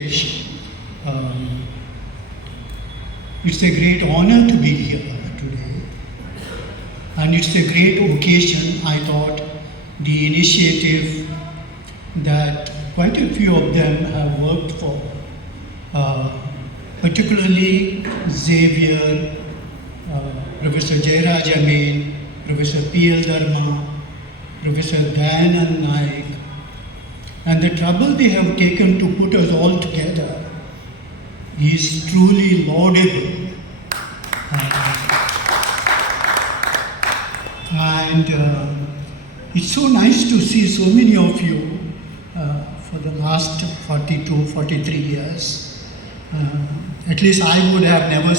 Um, it's a great honor to be here today, and it's a great occasion. I thought the initiative that quite a few of them have worked for, particularly Xavier, Professor Jairaj Amin, Professor P.L. Dharma, Professor Dayanand Naik, and the trouble they have taken to put us all together is truly laudable. It's so nice to see so many of you for the last 42, 43 years. At least I would have never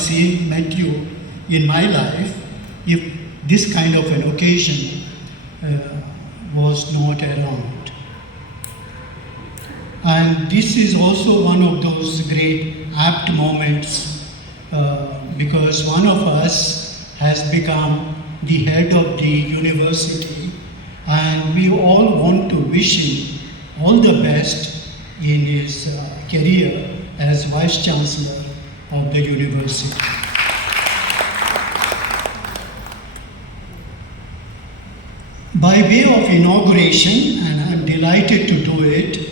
met you in my life if this kind of an occasion was not around. And this is also one of those great apt moments because one of us has become the head of the university, and we all want to wish him all the best in his career as Vice Chancellor of the university. By way of inauguration, and I'm delighted to do it,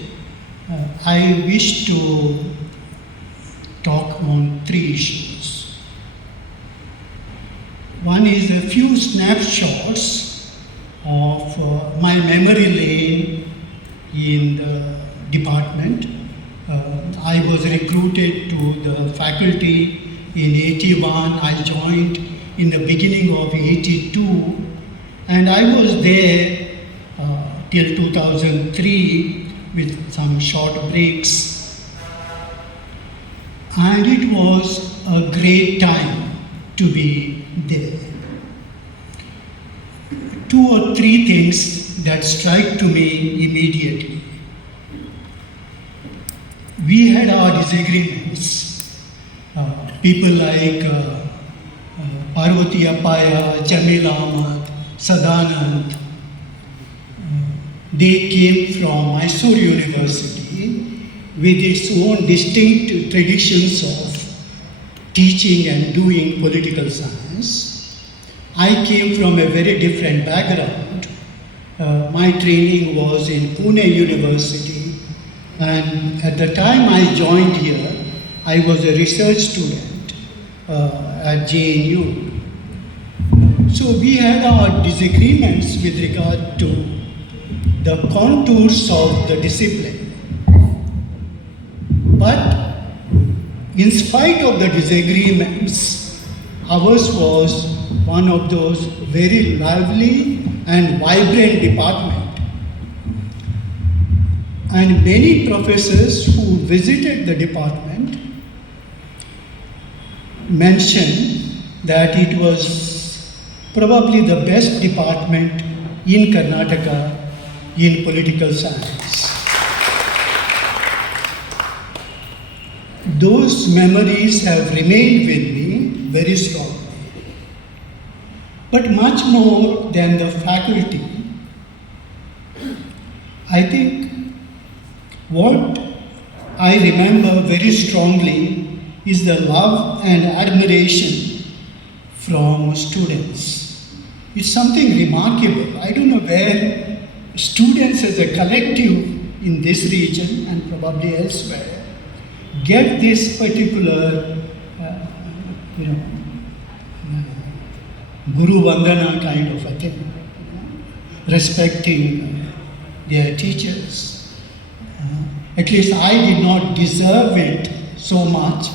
I wish to talk on three issues. One is a few snapshots of my memory lane in the department. I was recruited to the faculty in 81. I joined in the beginning of 82, and I was there till 2003 with some short breaks. And it was a great time to be there. Two or three things that strike to me immediately. We had our disagreements. People like Parvati Appaya, Jamil Ahmad, Sadanand, they came from Mysore University with its own distinct traditions of teaching and doing political science. I came from a very different background. My training was in Pune University, and at the time I joined here, I was a research student at JNU. So we had our disagreements with regard to the contours of the discipline. But in spite of the disagreements, ours was one of those very lively and vibrant department. And many professors who visited the department mentioned that it was probably the best department in Karnataka in political science. Those memories have remained with me very strongly. But much more than the faculty, I think what I remember very strongly is the love and admiration from students. It's something remarkable. I don't know where students as a collective in this region and probably elsewhere get this particular Guru Vandana kind of a thing, respecting their teachers. At least I did not deserve it so much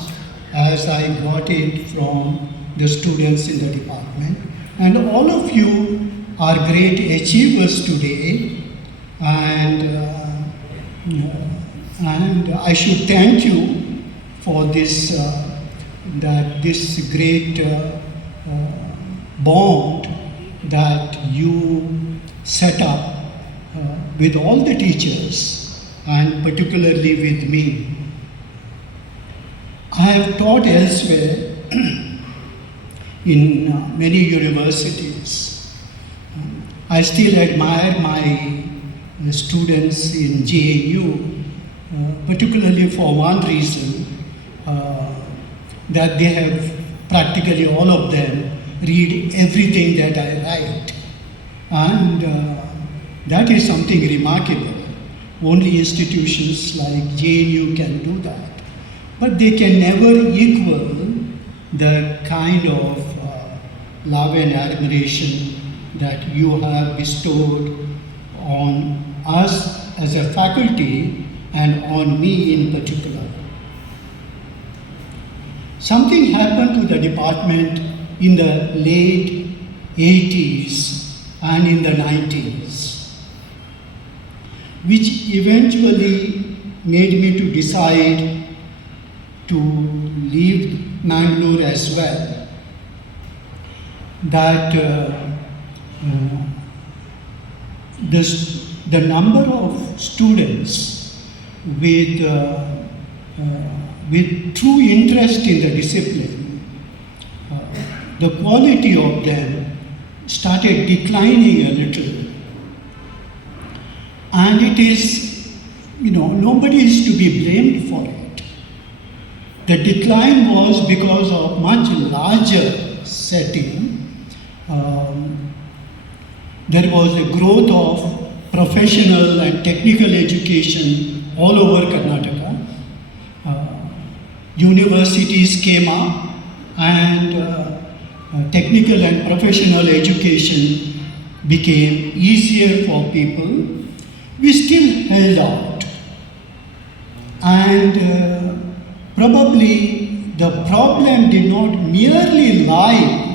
as I got it from the students in the department. And all of you are great achievers today, and I should thank you for this this great bond that you set up with all the teachers and particularly with me. I have taught elsewhere in many universities. I still admire my students in JNU particularly for one reason, that they have practically all of them read everything that I write. And that is something remarkable. Only institutions like JNU can do that. But they can never equal the kind of love and admiration that you have bestowed on us as a faculty and on me in particular. Something happened to the department in the late 80s and in the 90s, which eventually made me to decide to leave Mangalore as well. That the number of students with true interest in the discipline, the quality of them started declining a little. And it is, nobody is to be blamed for it. The decline was because of much larger setting. There was a growth of professional and technical education all over Karnataka. Universities came up and technical and professional education became easier for people. We still held out. And probably the problem did not merely lie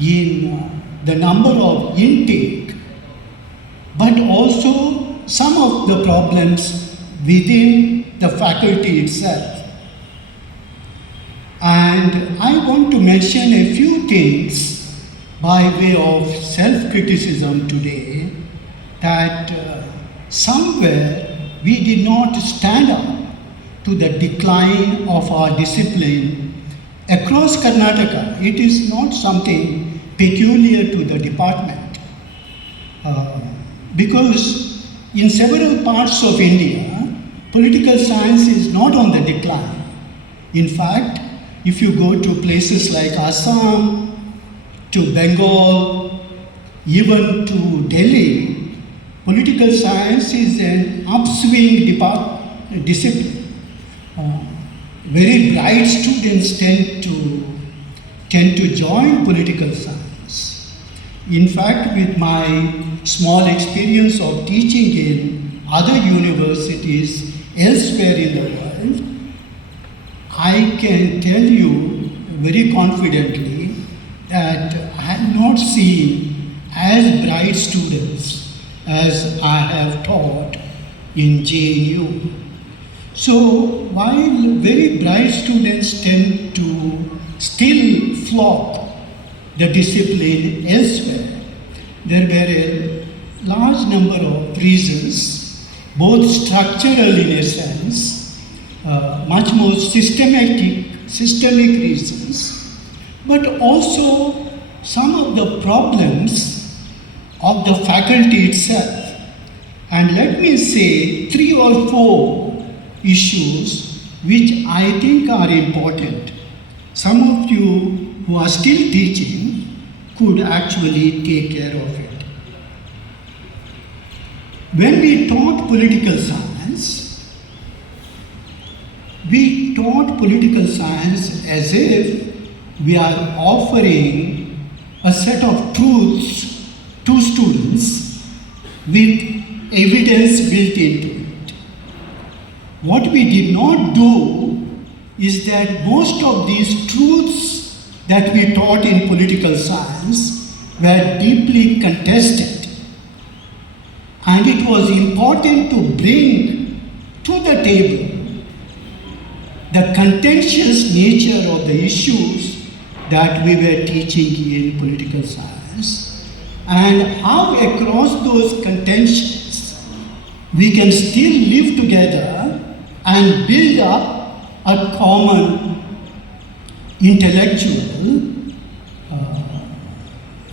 in the number of intake, but also some of the problems within the faculty itself. And I want to mention a few things by way of self-criticism today, that somewhere we did not stand up to the decline of our discipline across Karnataka. It is not something peculiar to the department. Because in several parts of India, political science is not on the decline. In fact, if you go to places like Assam, to Bengal, even to Delhi, political science is an upswing discipline. Very bright students tend to join political science. In fact, with my small experience of teaching in other universities elsewhere in the world, I can tell you very confidently that I have not seen as bright students as I have taught in JNU. So while very bright students tend to still flock the discipline elsewhere, there were a large number of reasons, both structural in a sense, much more systemic reasons, but also some of the problems of the faculty itself. And let me say 3 or 4 issues which I think are important. Some of you who are still teaching could actually take care of it. When we taught political science, we taught political science as if we are offering a set of truths to students with evidence built into it. What we did not do is that most of these truths that we taught in political science were deeply contested. And it was important to bring to the table the contentious nature of the issues that we were teaching in political science, and how across those contentions we can still live together and build up a common intellectual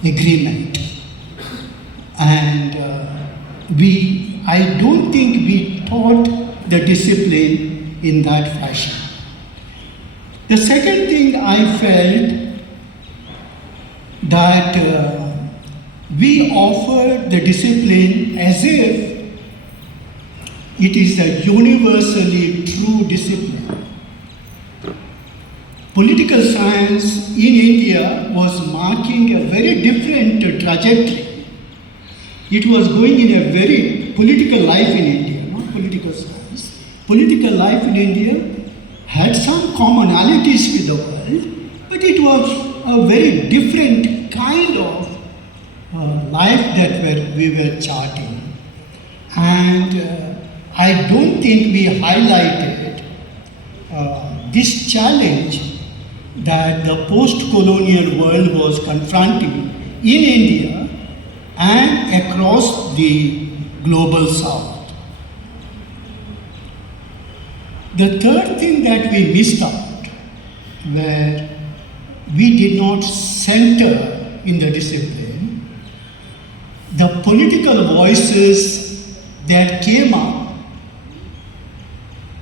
agreement. And I don't think we taught the discipline in that fashion. The second thing I felt that we offer the discipline as if it is a universally true discipline. Political science in India was marking a very different trajectory. It was going in a very political life in India, not political science. Political life in India had some commonalities with the world, but it was a very different kind of life that we were charting. And I don't think we highlighted this challenge that the post-colonial world was confronting in India and across the global south. The third thing that we missed out, where we did not center in the discipline, the political voices that came up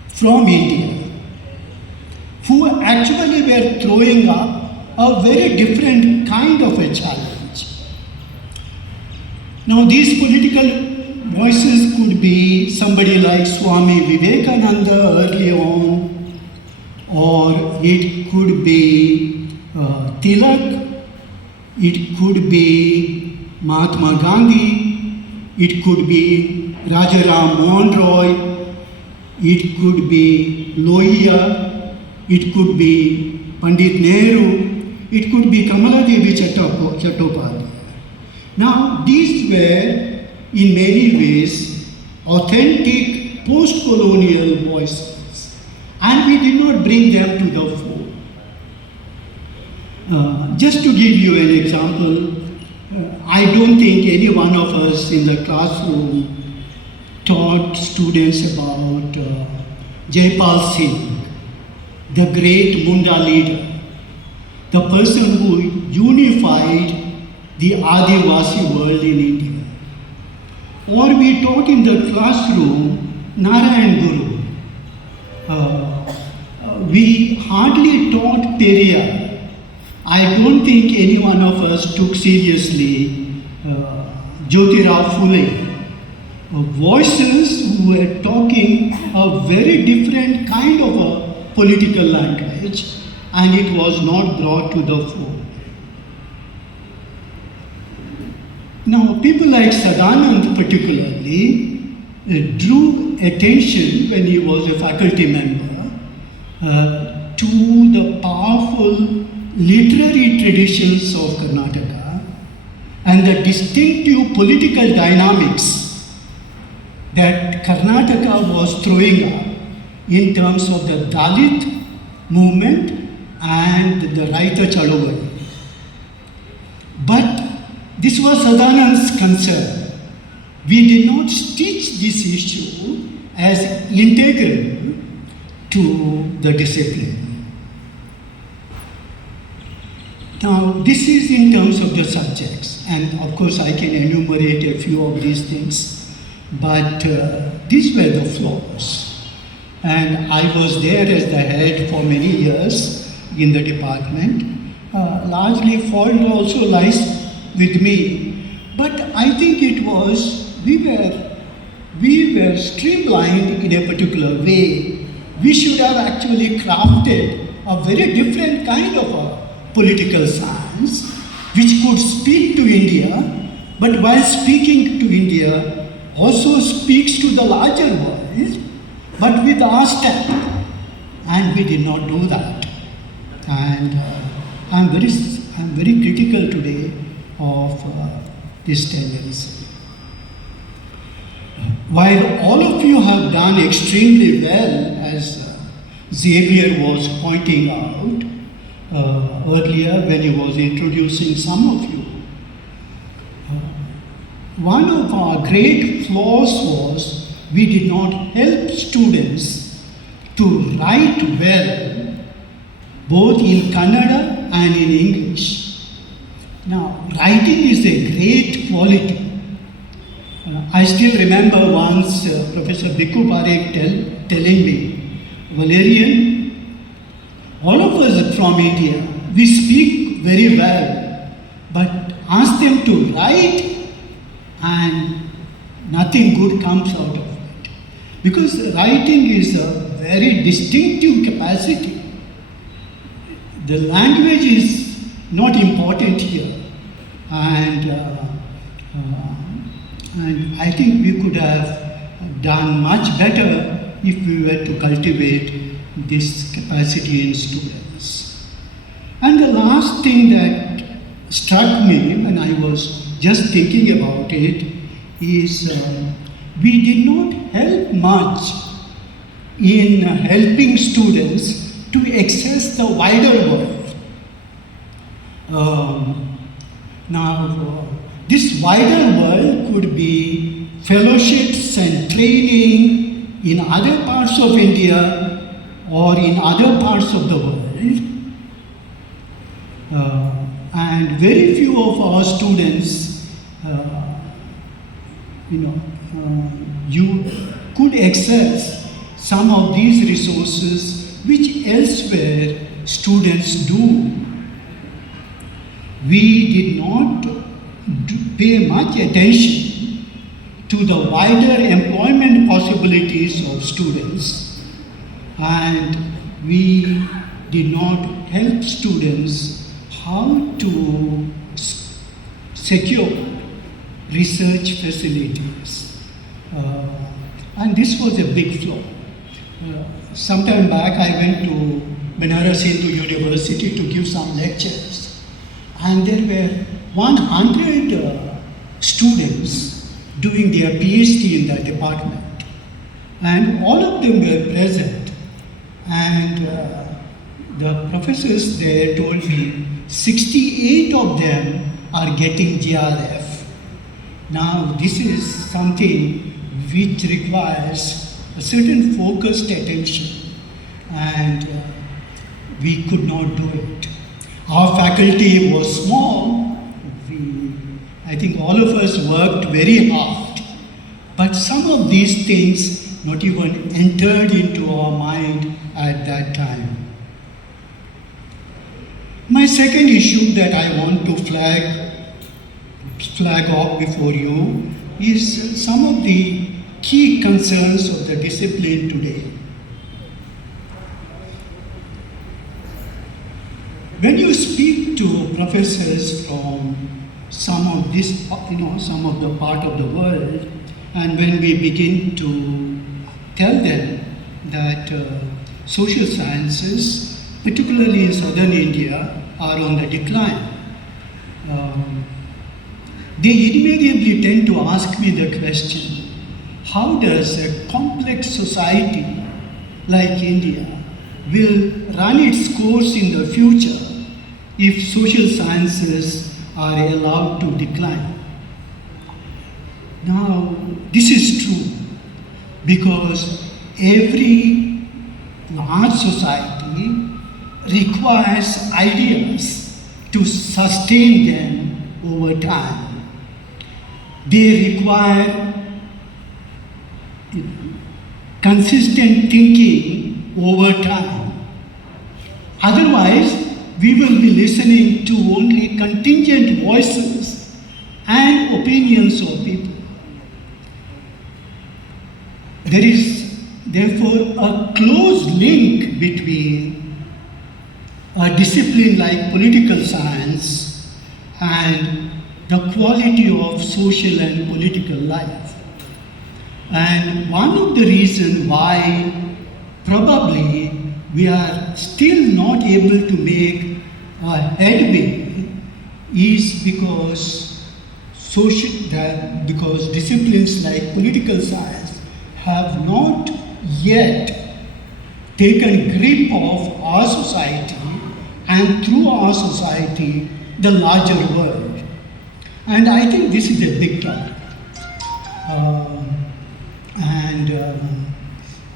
from India, who actually were throwing up a very different kind of a challenge. Now, these political voices could be somebody like Swami Vivekananda early on, or it could be Tilak, it could be Mahatma Gandhi, it could be Rajaram Mohan Roy, it could be Lohia, it could be Pandit Nehru, it could be Kamaladevi Chattopadhyay. Now, these were in many ways authentic post-colonial voices, and we did not bring them to the fore. Just to give you an example, I don't think any one of us in the classroom taught students about Jaipal Singh, the great Munda leader, the person who unified the Adivasi world in India. Or we taught in the classroom Narayan Guru. We hardly taught Periyar. I don't think any one of us took seriously Jyotirao Phule. Voices who were talking a very different kind of a political language, and it was not brought to the fore. Now, people like Sadanand particularly drew attention when he was a faculty member to the powerful literary traditions of Karnataka and the distinctive political dynamics that Karnataka was throwing up in terms of the Dalit movement and the Raita Chalovali. But this was Sadanand's concern. We did not stitch this issue as integral to the discipline. Now, this is in terms of the subjects, and of course I can enumerate a few of these things, but these were the flaws. And I was there as the head for many years in the department. Largely fault also lies with me, but I think it was, we were streamlined in a particular way. We should have actually crafted a very different kind of a political science which could speak to India, but while speaking to India also speaks to the larger world, but with our stamp. And we did not do that. And I'm very critical today of this tendency. While all of you have done extremely well, as Xavier was pointing out earlier when he was introducing some of you, one of our great flaws was we did not help students to write well, both in Kannada and in English. Now, writing is a great quality. I still remember once Professor Bhikkhu Parekh telling me, Valerian, all of us from India, we speak very well, but ask them to write and nothing good comes out of it. Because writing is a very distinctive capacity. The language is not important here. And I think we could have done much better if we were to cultivate this capacity in students. And the last thing that struck me when I was just thinking about it is we did not help much in helping students to access the wider world. This wider world could be fellowships and training in other parts of India or in other parts of the world. And very few of our students, you could access some of these resources which elsewhere students do. We did not pay much attention to the wider employment possibilities of students, and we did not help students how to secure research facilities. And this was a big flaw. Some time back I went to Banaras Hindu University to give some lectures, and there were 100 students doing their PhD in that department, and all of them were present, and the professors there told me 68 of them are getting GRF. Now this is something which requires a certain focused attention, and we could not do it. Our faculty was small. I think all of us worked very hard, but some of these things not even entered into our mind at that time. My second issue that I want to flag off before you is some of the key concerns of the discipline today. When you speak to professors from some of the part of the world, and when we begin to tell them that social sciences, particularly in southern India, are on the decline, they immediately tend to ask me the question, how does a complex society like India will run its course in the future if social sciences are allowed to decline? Now, this is true because every large society requires ideas to sustain them over time. They require consistent thinking over time. Otherwise, we will be listening to only contingent voices and opinions of people. There is therefore a close link between a discipline like political science and the quality of social and political life. And one of the reasons why probably we are still not able to make a headway is because disciplines like political science have not yet taken grip of our society and through our society the larger world. And I think this is a big problem.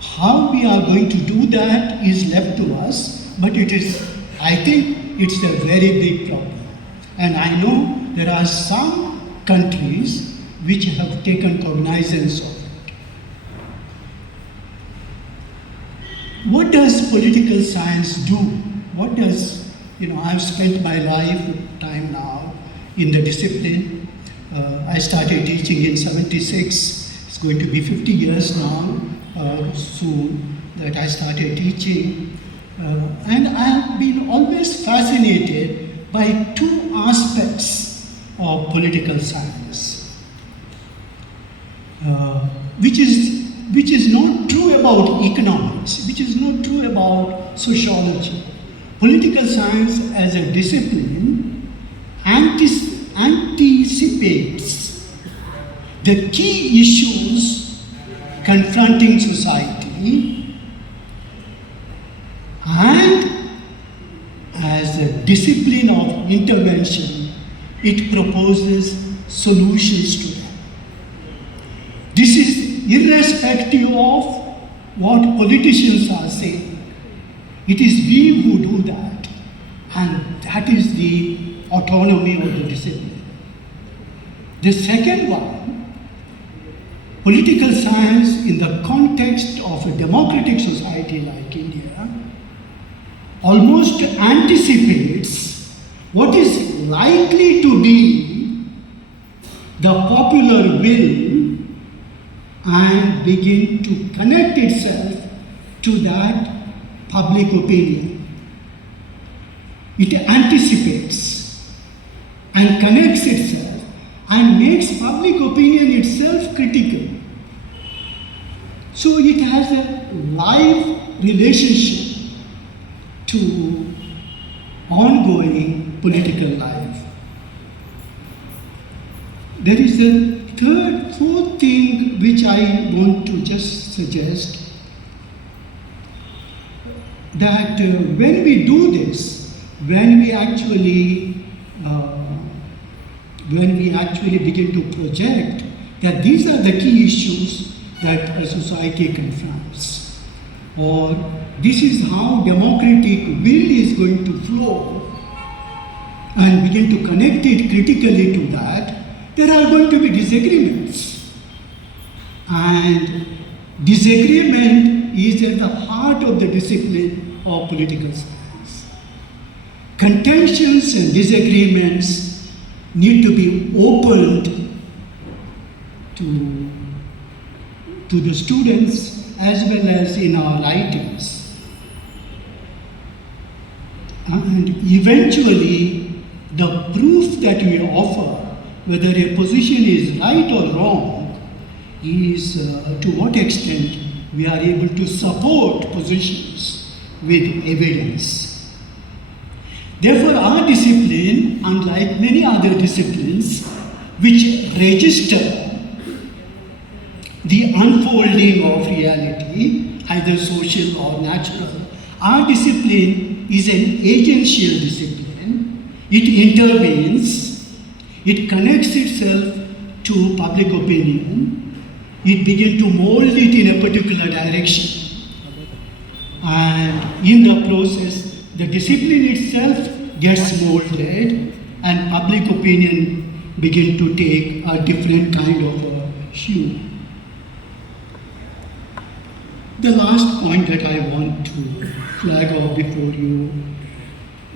How we are going to do that is left to us, but I think it's a very big problem. And I know there are some countries which have taken cognizance of it. What does political science do? What does, I've spent my lifetime now in the discipline. I started teaching in 76. It's going to be 50 years now, soon, that I started teaching. And I have been always fascinated by two aspects of political science, which is not true about economics, which is not true about sociology. Political science as a discipline anticipates the key issues confronting society, and as a discipline of intervention, it proposes solutions to them. This is irrespective of what politicians are saying. It is we who do that, and that is the autonomy of the discipline. The second one, political science in the context of a democratic society like India, almost anticipates what is likely to be the popular will and begin to connect itself to that public opinion. It anticipates and connects itself and makes public opinion itself critical. So it has a live relationship to ongoing political life. There is a fourth thing which I want to just suggest, that when we do this, when we actually begin to project that these are the key issues that a society confronts, or this is how democratic will is going to flow, and begin to connect it critically to that, there are going to be disagreements. And disagreement is at the heart of the discipline of political science. Contentions and disagreements need to be opened to the students as well as in our writings. And eventually, the proof that we offer, whether a position is right or wrong, is to what extent we are able to support positions with evidence. Therefore, our discipline, unlike many other disciplines which register the unfolding of reality, either social or natural, our discipline is an agential discipline. It intervenes, it connects itself to public opinion, it begins to mold it in a particular direction. And in the process, the discipline itself gets molded and public opinion begin to take a different kind of a hue. The last point that I want to flag off before you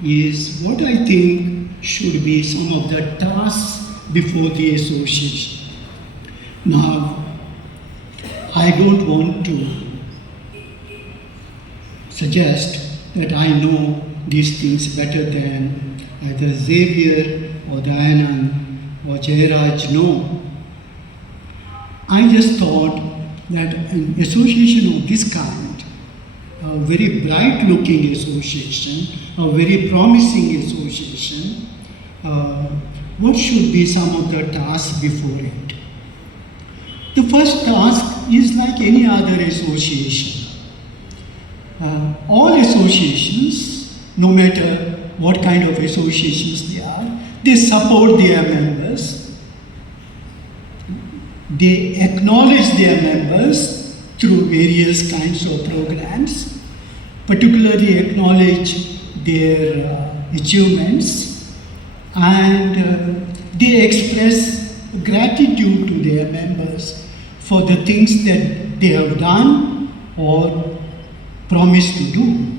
is what I think should be some of the tasks before the association. Now, I don't want to suggest that I know these things better than either Xavier or Dayanand or Jayaraj know. I just thought that an association of this kind, a very bright-looking association, a very promising association, what should be some of the tasks before it? The first task is like any other association. All associations, no matter what kind of associations they support their members. They acknowledge their members through various kinds of programs, particularly acknowledge their achievements, and they express gratitude to their members for the things that they have done or promised to do.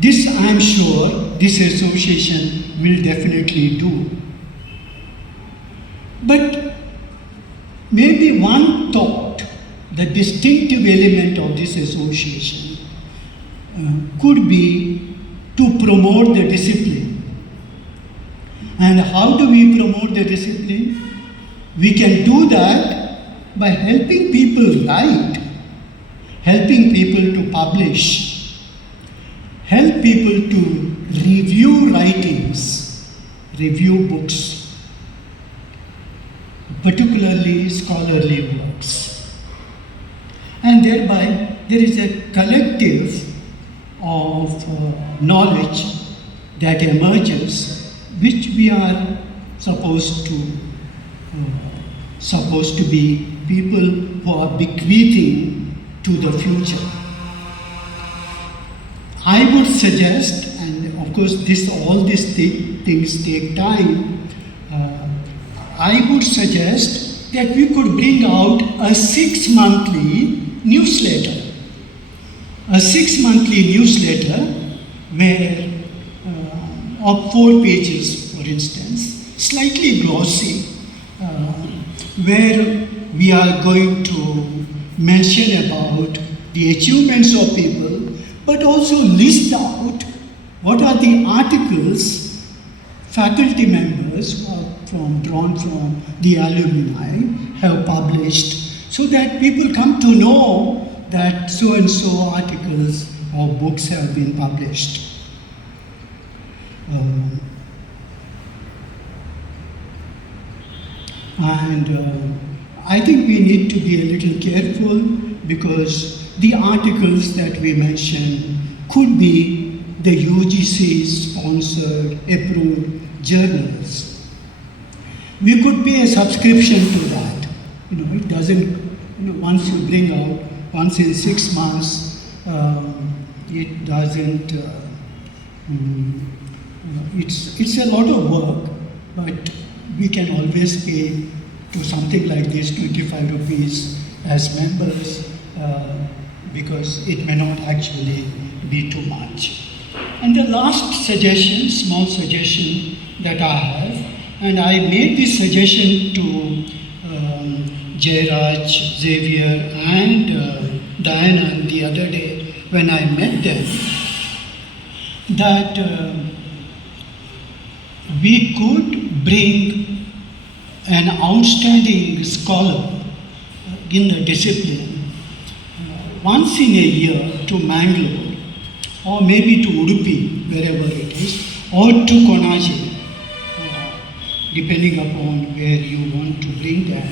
This, I am sure, this association will definitely do. But maybe one thought, the distinctive element of this association could be to promote the discipline. And how do we promote the discipline? We can do that by helping people write, helping people to publish, help people to review writings, review books, particularly scholarly works. And thereby there is a collective of knowledge that emerges, which we are supposed to be people who are bequeathing to the future. I would suggest, and of course all these things take time, I would suggest that we could bring out a 6-monthly newsletter. A 6-monthly newsletter where of 4 pages, for instance, slightly glossy, where we are going to mention about the achievements of people, but also list out what are the articles faculty members drawn from the alumni have published, so that people come to know that so and so articles or books have been published. I think we need to be a little careful, because the articles that we mention could be the UGC-sponsored, approved journals. We could pay a subscription to that. It doesn't, once you bring out, once in 6 months, it doesn't, it's a lot of work, but we can always pay to something like this 25 rupees as members, because it may not actually be too much. And the last suggestion, small suggestion that I have, and I made this suggestion to Jairaj, Xavier and Diana the other day when I met them, that we could bring an outstanding scholar in the discipline once in a year to Mangalore, or maybe to Udupi, wherever it is, or to Konaje, depending upon where you want to bring them,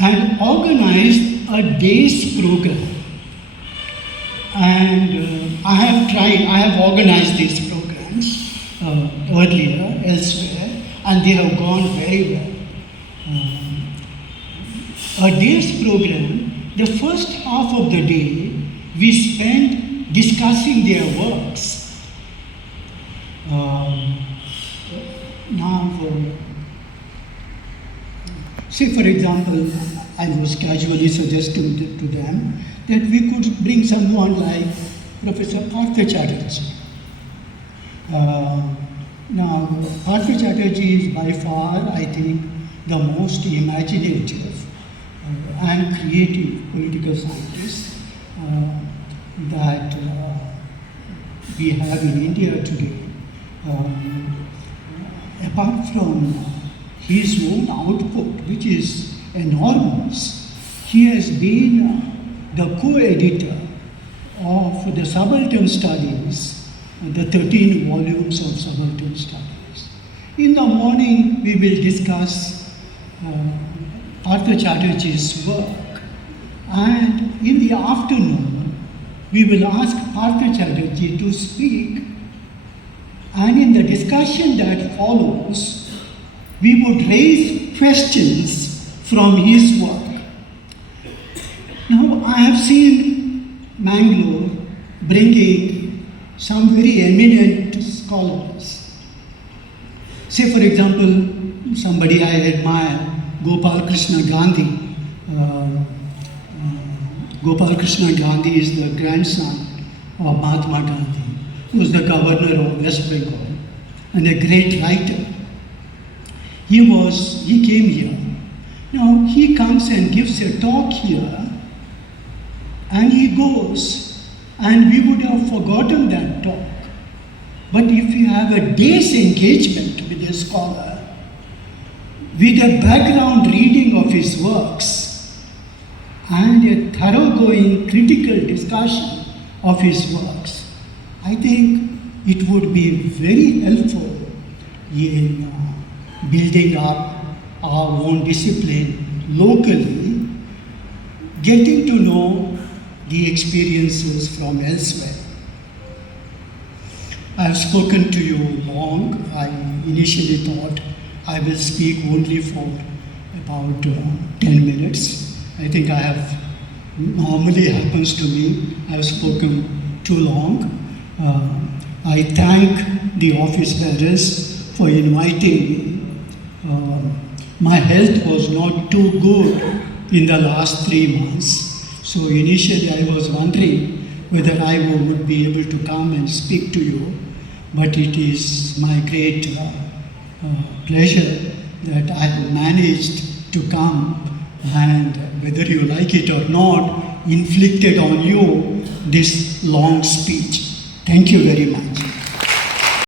and organize a day's program. And I have organized these programs earlier, elsewhere, and they have gone very well. A day's program, the first half of the day, we spend discussing their works. Say for example, I was casually suggesting to them that we could bring someone like Professor Partha Chatterjee. Now, Partha Chatterjee is by far, I think, the most imaginative and creative political scientist that we have in India today. Apart from his own output, which is enormous, he has been the co-editor of the Subaltern Studies, the 13 volumes of Subaltern Studies. In the morning, we will discuss Partha Chatterjee's work, and in the afternoon, we will ask Partha Chatterjee to speak, and in the discussion that follows, we would raise questions from his work. Now, I have seen Mangalore bringing some very eminent scholars. Say, for example, somebody I admire, Gopal Krishna Gandhi. Gopal Krishna Gandhi is the grandson of Mahatma Gandhi, who was the governor of West Bengal and a great writer. He came here. Now he comes and gives a talk here, and he goes, and we would have forgotten that talk. But if you have a day's engagement with a scholar, with a background reading of his works, and a thoroughgoing critical discussion of his works, I think it would be very helpful in building up our own discipline locally, getting to know the experiences from elsewhere. I have spoken to you long. I initially thought I will speak only for about 10 minutes. I think normally happens to me, I have spoken too long. I thank the office bearers for inviting me. My health was not too good in the last 3 months, so initially I was wondering whether I would be able to come and speak to you, but it is my great pleasure that I have managed to come, and whether you like it or not, inflicted on you this long speech. Thank you very much.